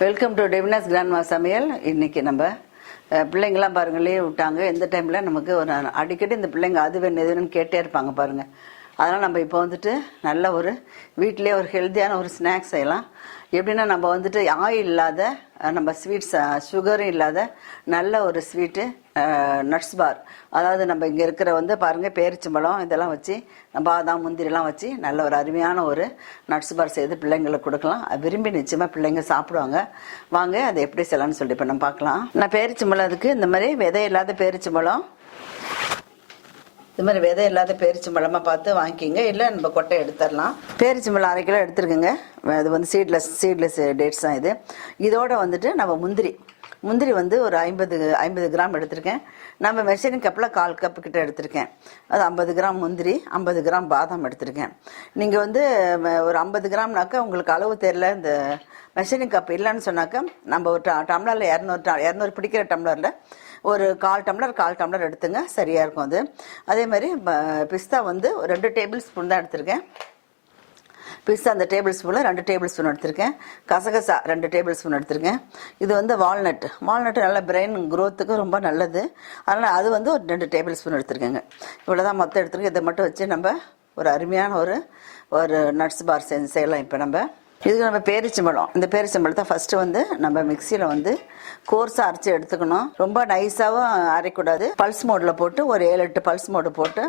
Welcome to டிவினஸ் grandma சமையல். இன்னைக்கு நம்ம பிள்ளைங்களாம் பாருங்க லீவ் விட்டாங்க. எந்த டைம்ல நமக்கு ஒரு அடிக்கடி இந்த பிள்ளைங்க அது வேணும் எது வேணும்னு கேட்டே இருப்பாங்க பாருங்க. அதனால் நம்ம இப்போ வந்துட்டு நல்ல ஒரு வீட்டிலே ஒரு ஹெல்த்தியான ஒரு ஸ்நாக்ஸ் செய்யலாம். எப்படின்னா நம்ம வந்துட்டு ஆயில் இல்லாத நம்ம ஸ்வீட்ஸ் சுகரும் இல்லாத நல்ல ஒரு ஸ்வீட்டு நட்ஸ் பார். அதாவது நம்ம இங்கே இருக்கிற வந்து பாருங்கள் பேரிச்சம்பழம் இதெல்லாம் வச்சு பாதாம் முந்திரிலாம் வச்சு நல்ல ஒரு அருமையான ஒரு நட்ஸ் பார் செய்து பிள்ளைங்களுக்கு கொடுக்கலாம். விரும்பி நிச்சயமாக பிள்ளைங்க சாப்பிடுவாங்க. வாங்க அதை எப்படி செய்யலாம்னு சொல்லிட்டு இப்போ நம்ம பார்க்கலாம். நான் பேரிச்சம்பழம் அதுக்கு இந்த மாதிரி விதை இல்லாத பேரிச்சம்பழம், இது மாதிரி விதை இல்லாத பேரிச்சம்பழமாக பார்த்து வாங்கிக்கிங்க. இல்லை நம்ம கொட்டை எடுத்துடலாம். பேரிச்சம்பழம் 1/2 கிலோ எடுத்துருக்குங்க. அது வந்து சீட்லெஸ் டேட்ஸ் தான் இது. இதோட வந்துட்டு நம்ம முந்திரி வந்து ஒரு 50 கிராம் எடுத்திருக்கேன். நம்ம மெஷரிங் கப்பில் 1/4 கப்பு கிட்ட எடுத்திருக்கேன். அது 50 கிராம் முந்திரி, 50 கிராம் பாதாம் எடுத்திருக்கேன். நீங்கள் வந்து ஒரு 50 கிராம்னாக்கா உங்களுக்கு அளவு தெரியல, இந்த மெஷரிங் கப் இல்லைன்னு சொன்னாக்கா நம்ம ஒரு டம்ளரில் 200 பிடிக்கிற டம்ளரில் ஒரு 1/4 டம்ளர் எடுத்துங்க, சரியாக இருக்கும் அது. அதே மாதிரி பிஸ்தா வந்து 2 டேபிள் ஸ்பூன் தான் எடுத்திருக்கேன். பிஸ்தா அந்த டேபிள் ஸ்பூனில் 2 டேபிள் ஸ்பூன் எடுத்திருக்கேன். கசகசா 2 டேபிள் ஸ்பூன் எடுத்திருக்கேன். இது வந்து வால்நட்டு நல்ல பிரெயின் க்ரோத்துக்கு ரொம்ப நல்லது. அதனால் அது வந்து ஒரு 2 டேபிள் ஸ்பூன் எடுத்திருக்கேங்க. இவ்வளோ தான் மொத்தம் எடுத்துருக்கேன். இதை மட்டும் வச்சு நம்ம ஒரு அருமையான ஒரு நட்ஸ் பார் செய்யலாம். இப்போ நம்ம இதுக்கு நம்ம பேரிச்சம்பழம், இந்த பேரிச்சம்பழத்தை ஃபஸ்ட்டு வந்து நம்ம மிக்சியில் வந்து கோர்ஸாக அரைச்சி எடுத்துக்கணும். ரொம்ப நைஸாகவும் அரைக்கூடாது. பல்ஸ் மோடில் போட்டு ஒரு 7-8 பல்ஸ் மோடு போட்டு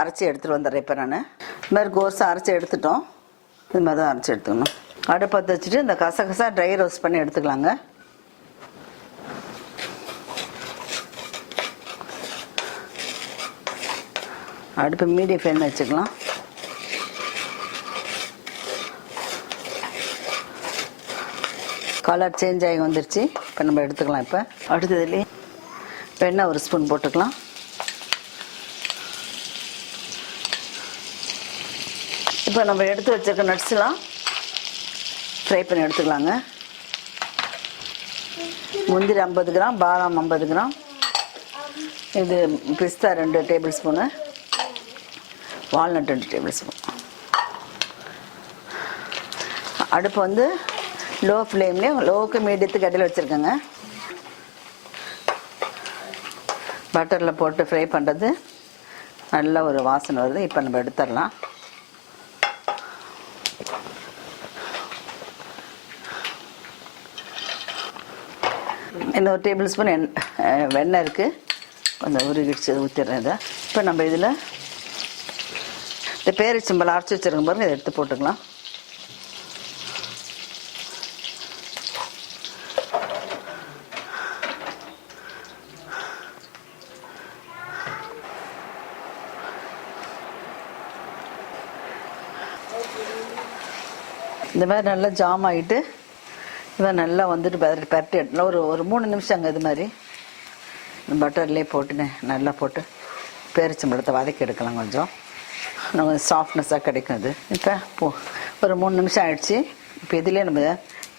அரைச்சி எடுத்துகிட்டு வந்துடுறேன். இப்போ நான் இது மாதிரி கோர்ஸாக அரைச்சி எடுத்துட்டோம். இது மாதிரி தான் அரைச்சி எடுத்துக்கணும். அடுப்பத்தை வச்சுட்டு இந்த கசகசா ட்ரை ரோஸ்ட் பண்ணி எடுத்துக்கலாங்க. அடுப்பு மீடியம் ஃப்ளேமில் வச்சுக்கலாம். கலர் சேஞ்ச் ஆகி வந்துருச்சு. இப்போ நம்ம எடுத்துக்கலாம். இப்போ அடுத்ததுலேயே வெண்ணெய் 1 ஸ்பூன் போட்டுக்கலாம். இப்போ நம்ம எடுத்து வச்சிருக்க நட்ஸ்லாம் ஃப்ரை பண்ணி எடுத்துக்கலாங்க. முந்திரி 50 கிராம், பாதாம் 50 கிராம், இது பிஸ்தா 2 table spoon, walnut 2 table spoon. அடுப்பு வந்து லோ ஃப்ளேம்லேயே லோவுக்கு மீடியத்துக்கு அடியில் வச்சுருக்கேங்க. பட்டரில் போட்டு ஃப்ரை பண்ணுறது நல்ல ஒரு வாசனை வருது. இப்போ நம்ம எடுத்துடலாம். இன்னொரு டேபிள் ஸ்பூன் வெண்ணெய் இருக்குது, கொஞ்சம் உருகிடுச்சு, ஊற்றிடுறேன். இதை இப்போ நம்ம இதில் இந்த பேரிச்சம்பழம் அரைச்சி வச்சுருக்க பாருங்க, இதை எடுத்து போட்டுக்கலாம். இந்த மாதிரி நல்லா ஜாம் ஆகிட்டு இவன் நல்லா வந்துட்டு பரட்டி எடுத்துலாம். ஒரு 3 நிமிஷங்க இது மாதிரி பட்டர்லேயே போட்டு நல்லா போட்டு பேரிச்சம்பழத்தை வதக்கி எடுக்கலாம். கொஞ்சம் நம்ம சாஃப்ட்னஸாக கிடைக்கும் இது. இப்போ ஒரு 3 நிமிஷம் ஆகிடுச்சு. இப்போ இதுலேயே நம்ம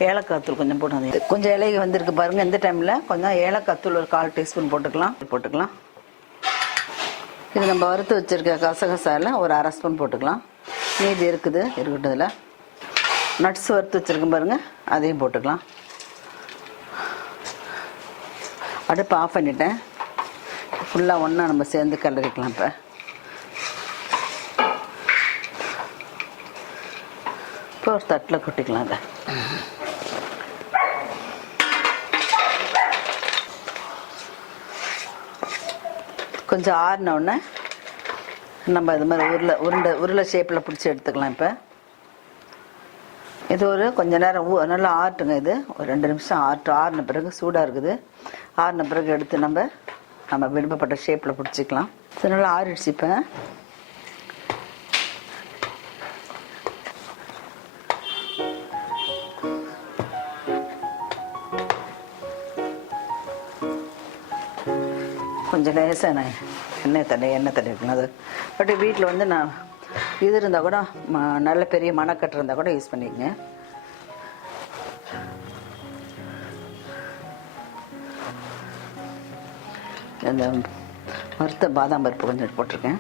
ஏலக்காய் தூள் கொஞ்சம் போட்டு, கொஞ்சம் இலைக்கு வந்திருக்கு பாருங்கள். இந்த டைமில் கொஞ்சம் ஏலக்காய் தூள் ஒரு 1/4 டீஸ்பூன் போட்டுக்கலாம். இது நம்ம வறுத்து வச்சுருக்க கசகசாவில் ஒரு 1/2 ஸ்பூன் போட்டுக்கலாம். மீதி இருக்கட்டும். நட்ஸ் வறுத்து வச்சுருக்கேன் பாருங்கள், அதையும் போட்டுக்கலாம். அடுப்பு ஆஃப் பண்ணிட்டேன். ஃபுல்லாக ஒன்றா நம்ம சேர்ந்து கிளறிக்கலாம். இப்போ ஒரு தட்டில் கொட்டிக்கலாம். அதை கொஞ்சம் ஆறினோடனே நம்ம இது மாதிரி உருளை ஷேப்பில் பிடிச்சி எடுத்துக்கலாம். இப்போ இது ஒரு கொஞ்ச நேரம் நல்லா ஆட்டுங்க. இது ஒரு 2 நிமிஷம் ஆறின பிறகு சூடாக இருக்குது. ஆறின பிறகு எடுத்து நம்ம விருப்பப்பட்ட ஷேப்பில் பிடிச்சிக்கலாம். இது நல்லா ஆறிடுச்சு. இப்போ கொஞ்சம் லேசாக நான் எண்ணெய் தண்ணி இருக்கணும். அது பட் வீட்டில் வந்து நான் இது இருந்தால் கூட நல்ல பெரிய மணக்கட்டு இருந்தால் கூட யூஸ் பண்ணிக்கங்க. இந்த வறுத்த பாதாம் பருப்பு கொஞ்சம் போட்டிருக்கேன்.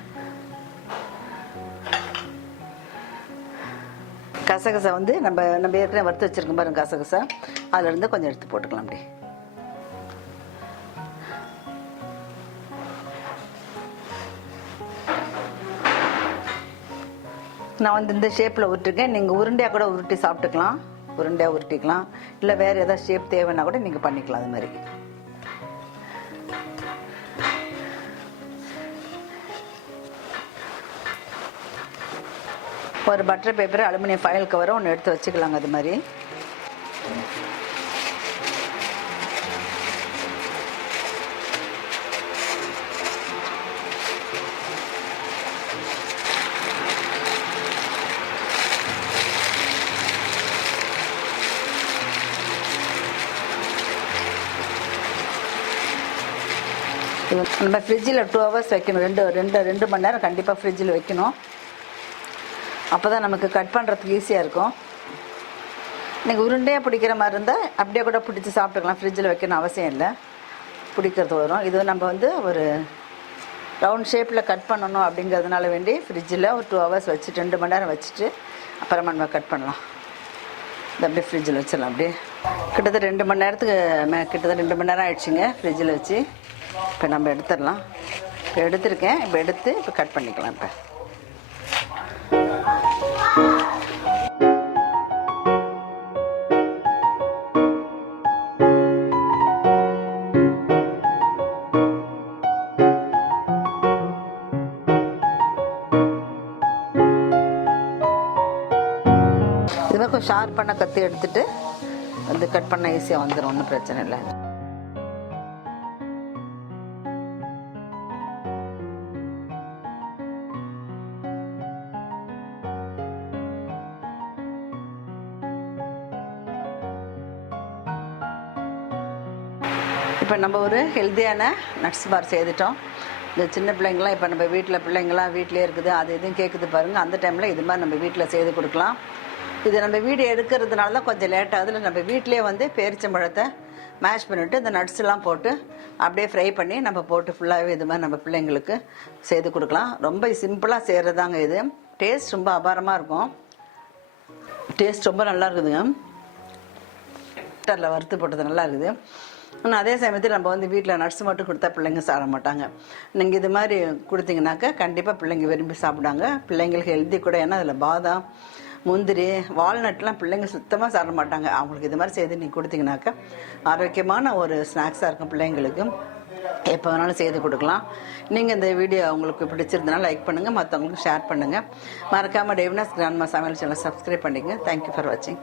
கசகசா வந்து நம்ம ஏற்கனவே வறுத்து வச்சுருக்கோம் பாருங்க கசகசா, அதிலிருந்து கொஞ்சம் எடுத்து போட்டுக்கலாம். அப்படி நான் வந்து இந்த ஷேப்பில் உருட்டுருக்கேன். நீங்கள் உருண்டையாக கூட உருட்டி சாப்பிட்டுக்கலாம், உருண்டையாக உருட்டிக்கலாம். இல்லை வேறு ஏதாவது ஷேப் தேவைன்னா கூட நீங்கள் பண்ணிக்கலாம். அது மாதிரி ஒரு பட்டர் பேப்பர், அலுமினியம் ஃபாயில் கவரும் ஒன்று எடுத்து வச்சுக்கலாங்க. அது மாதிரி நம்ம ஃப்ரிட்ஜில் 2 hours வைக்கணும். ரெண்டு மணி நேரம் கண்டிப்பாக ஃப்ரிட்ஜில் வைக்கணும். அப்போ தான் நமக்கு கட் பண்ணுறதுக்கு ஈஸியாக இருக்கும். நீங்கள் உருண்டையாக பிடிக்கிற மாதிரி இருந்தால் அப்படியே கூட பிடிச்சி சாப்பிட்டுக்கலாம். ஃப்ரிட்ஜில் வைக்கணும் அவசியம் இல்லை, பிடிக்கிறது வரும். இது நம்ம வந்து ஒரு ரவுண்ட் ஷேப்பில் கட் பண்ணணும் அப்படிங்கிறதுனால வேண்டி ஃப்ரிட்ஜில் ஒரு 2 hours வச்சுட்டு 2 மணி நேரம் வச்சுட்டு அப்புறமா நம்ம கட் பண்ணலாம். இது அப்படியே ஃப்ரிட்ஜில் வச்சிடலாம். அப்படியே கிட்டத்தட்ட 2 மணி நேரத்துக்கு கிட்டத்தட்ட 2 மணி நேரம் ஆயிடுச்சுங்க ஃப்ரிட்ஜில் வச்சு. இப்போ நம்ம எடுத்துடலாம். இப்போ எடுத்துருக்கேன். இப்போ எடுத்து இப்போ கட் பண்ணிக்கலாம். இப்போ இது மாதிரி கொஞ்சம் ஷார்ப்பான கத்தி எடுத்துட்டு வந்து கட் பண்ண ஈஸியாக வந்துடும், ஒன்றும் பிரச்சனை இல்லை. இப்போ நம்ம ஒரு ஹெல்த்தியான நட்ஸ் பார் செய்துட்டோம். இந்த சின்ன பிள்ளைங்களாம் இப்போ நம்ம பிள்ளைங்களாம் வீட்டிலே இருக்குது, அது எதுவும் கேட்குது பாருங்கள். அந்த டைமில் இது மாதிரி நம்ம வீட்டில் செய்து கொடுக்கலாம். இது நம்ம வீடியோ எடுக்கிறதுனால தான் கொஞ்சம் லேட் ஆகுது. நம்ம வீட்டிலே வந்து பேரிச்சம்பழத்தை மேஷ் பண்ணிவிட்டு இந்த நட்ஸ்லாம் போட்டு அப்படியே ஃப்ரை பண்ணி நம்ம போட்டு ஃபுல்லாகவே இது மாதிரி நம்ம பிள்ளைங்களுக்கு செய்து கொடுக்கலாம். ரொம்ப சிம்பிளாக செய்கிறதாங்க இது. டேஸ்ட் ரொம்ப அபாரமாக இருக்கும். டேஸ்ட் ரொம்ப நல்லா இருக்குதுங்க. பட்டரில் வறுத்து போட்டது நல்லா இருக்குது. ஆனால் அதே சமயத்தில் நம்ம வந்து வீட்டில் நட்ஸ் மட்டும் கொடுத்தா பிள்ளைங்க சாப்பிட மாட்டாங்க. நீங்கள் இது மாதிரி கொடுத்தீங்கன்னாக்கா கண்டிப்பாக பிள்ளைங்க விரும்பி சாப்பிடாங்க. பிள்ளைங்களுக்கு ஹெல்த்தி கூட. ஏன்னா அதில் பாதாம், முந்திரி, வால்நட்லாம் பிள்ளைங்க சுத்தமாக சாப்பிட மாட்டாங்க. அவங்களுக்கு இது மாதிரி செய்து நீங்கள் கொடுத்தீங்கன்னாக்கா ஆரோக்கியமான ஒரு ஸ்நாக்ஸாக இருக்கும். பிள்ளைங்களுக்கு எப்போ வேணாலும் செய்து கொடுக்கலாம். நீங்கள் இந்த வீடியோ உங்களுக்கு பிடிச்சிருந்தனால லைக் பண்ணுங்கள், மற்றவங்களுக்கு ஷேர் பண்ணுங்கள். மறக்காமல் டேவினாஸ் கிராண்ட்மா சமையல் சேனலை சப்ஸ்கிரைப் பண்ணிக்கங்க. தேங்க்யூ ஃபார் வாட்சிங்.